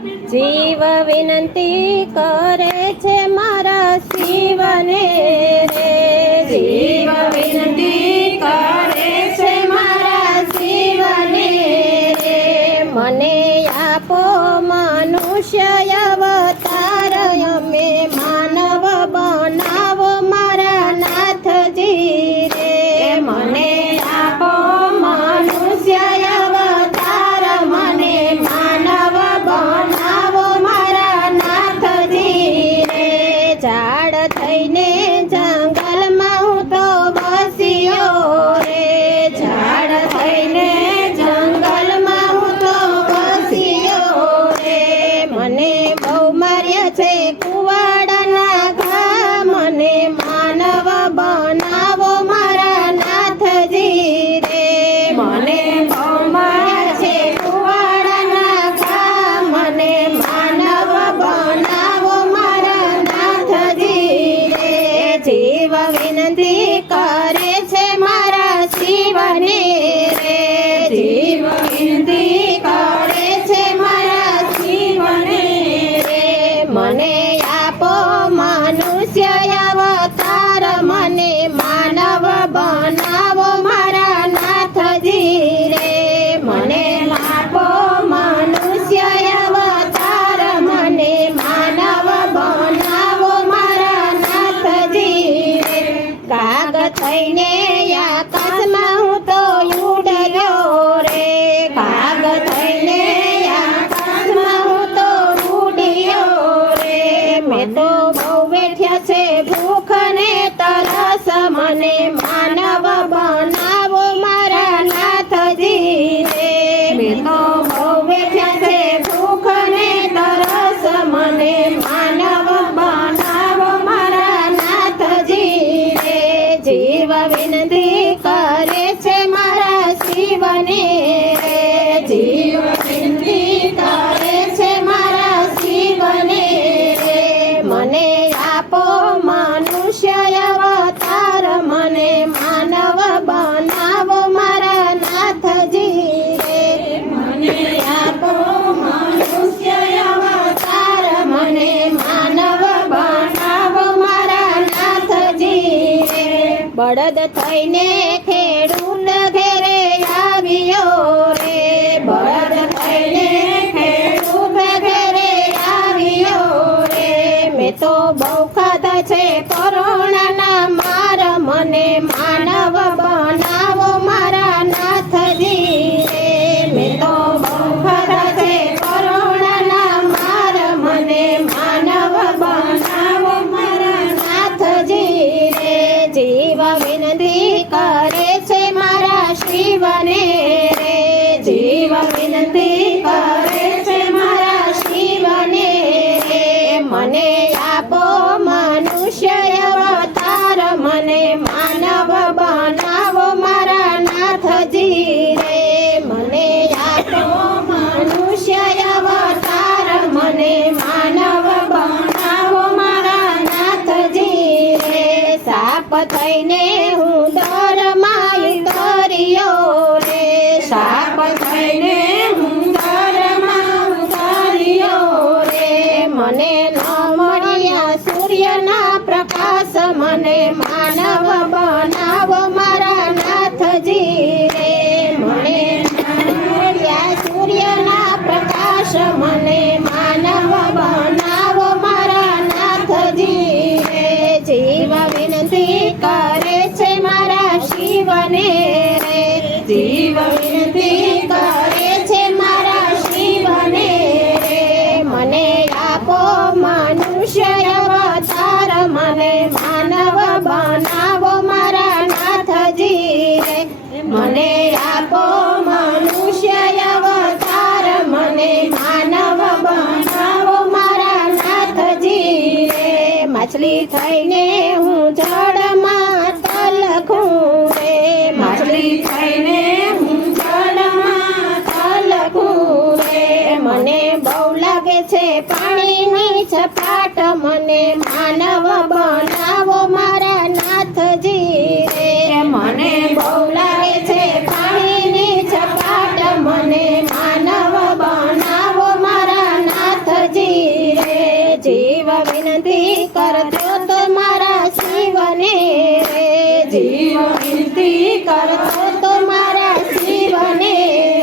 જીવ વિનંતી કરે છે મારા શિવને રે, જીવ વિનંતી કરે છે મારા શિવને રે, મને આપો મનુષ્ય અવતાર, અમે માનવ બનાવો મારા નાથજી રે. મને આપો મનુષ્ય અવતાર, મને માનવ બનાવો મારા નાથજી રે. ઝાડ થઈને જંગલમાં હું તો બસ્યો રે, ઝાડ થઈને જંગલમાં હું તો બસ્યો રે. મને બહુ માર્યા છે કુવાડાના ઘા, મને માનવ બનાવો મારા નાથજી રે. મને બહુ માર્યા છે કુવાડાના ઘા, મને માનવ બનાવો મારા નાથજી રે. જીવ વિનંતી કરે છે મારા શિવને રે, જીવ વિનંતી કરે છે મારા શિવને રે. મને આપો મનુષ્ય અવતાર, મને માનવ બનાવો મારા નાથજી રે. મને આપો મનુષ્ય અવતાર, મને માનવ બનાવો મારા નાથજી રે. કાગ થઈને આકાશમાં હું તો ઉડ્યો રે, કાગ થઈને આકાશમાં હું તો ઉડ્યો રે. મેં તો બહુ બેઠ્યા છે ભૂખ ને તરસ, મને માનવ બનાવો મારા નાથજી રે. મેં તો બહુ બેઠ્યા છે ભૂખ ને તરસ, મને માનવ બનાવો મારા નાથજી રે. જીવ વિનંતી કરે છે મારા શિવને રે, જીવ વિનંતી કરે છે મારા શિવને રે. મને આપો મનુષ્ય અવતાર, મને માનવ બનાવો મારા નાથજી રે. મને આપો મનુષ્ય અવતાર, મને માનવ બનાવો મારા નાથજી રે. બળદ થઈને ખેડૂત ઘેરે આવ્યો રે, બળદ થઈને ખેડૂત ઘેરે આવ્યો રે. મેં તો બહુ ખાધા છે પરોણાના માર, મને માનવ બનાવો મારા નાથજી રે. મેં તો બહુ ખાધા છે કરોડાના માર, મને માનવ બનાવો મારા નાથજી રે. જીવ વિનંતી કરે છે મારા શિવને રે, જીવ વિનંતી કરે છે મારા શિવને રે. મને આપો મનુષ્ય અવતાર, મને માનવ બનાવો મારા નાથજી રે. મને આપો મનુષ્ય અવતાર, મને માનવ બનાવો મારા નાથજી રે. સાપ થઈને હું દરમાં ઉતર્યો રે, સાપ થઈને હું દરમાં ઉતર્યો રે. મને ન મળ્યા સૂર્યના પ્રકાશ, મને માનવ બનાવો મારા નાથજી રે. મને મળ્યા સૂર્યના પ્રકાશ, મને માનવ બનાવો મારા નાથજી રે. જીવ વિનંતી કરે છે મારા શિવને રે, જીવ વિનંતી કરે છે મારા શિવને રે. મને આપો મનુષ્ય અવતાર, મને માનવ બનાવો મારા નાથજી રે. મને આપો મનુષ્ય અવતાર, મને માનવ બનાવો મારા નાથજી રે. માછલી થઈને હું જળમાં તલખું રે, માછલી થઈને હું જળમાં તલખું રે. મને બહુ લાગે છે પાણીની છપાટ, મને માનવ બનાવો મારા નાથજી રે. મને બહુ લાગે છે પાણીની છપાટ, મને માનવ બનાવો મારા નાથ વિનંતી કરતો તો મારા શિવને રે જીવ વિનંતી કરતો તો મારા શિવને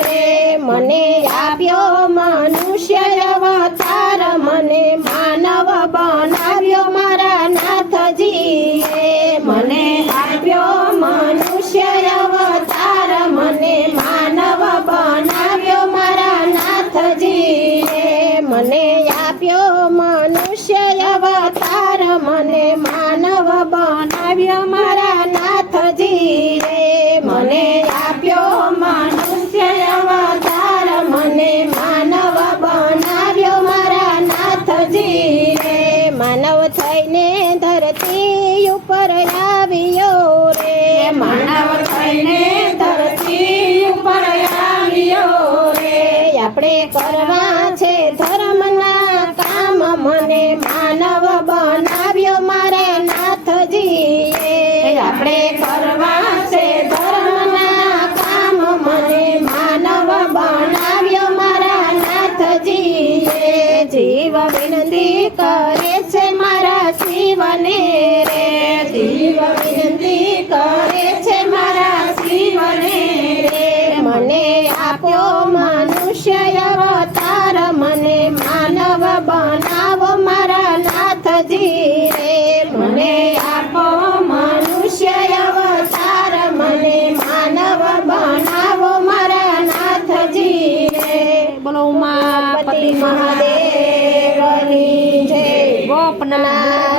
રે મને આપ્યો મનુષ્ય અવતાર મને માનવ બનાવ્યો મારા નાથજીએ મને આપ્યો મનુષ્ય અવતાર મને માનવ બનાવ્યો મારા નાથજીએ મને આપ્યો મનુષ્ય અવતાર મને માનવ બનાવ્યો મારા નાથજીએ મને આપ્યો મનુષ્ય અવતાર મને માનવ બનાવ્યો મારા નાથજીએ માનવ થઈને ધરતી ઉપર આવ્યો રે માનવ થઈને ધરતી ઉપર આવ્યો રે આપણે કરવા છે ધર્મના કામ મને માનવ બનાવ્યો મારા નાથજીએ આપણે કરવા છે ધર્મના કામ મને માનવ બનાવ્યો મારા નાથજીએ જીવ વિનંતી કરે છે મારા શિવને રે જીવ વિનંતી કરે છે મારા શિવને રે મને આપ્યો મનુષ્ય અવતાર મને માનવ બનાવો મારા નાથજી રે મને આપો મનુષ્ય અવતાર મને માનવ બનાવો મારા નાથજી રે બોલો ઉમાપતિ પતિ મહાદેવની જય ગોપનાથ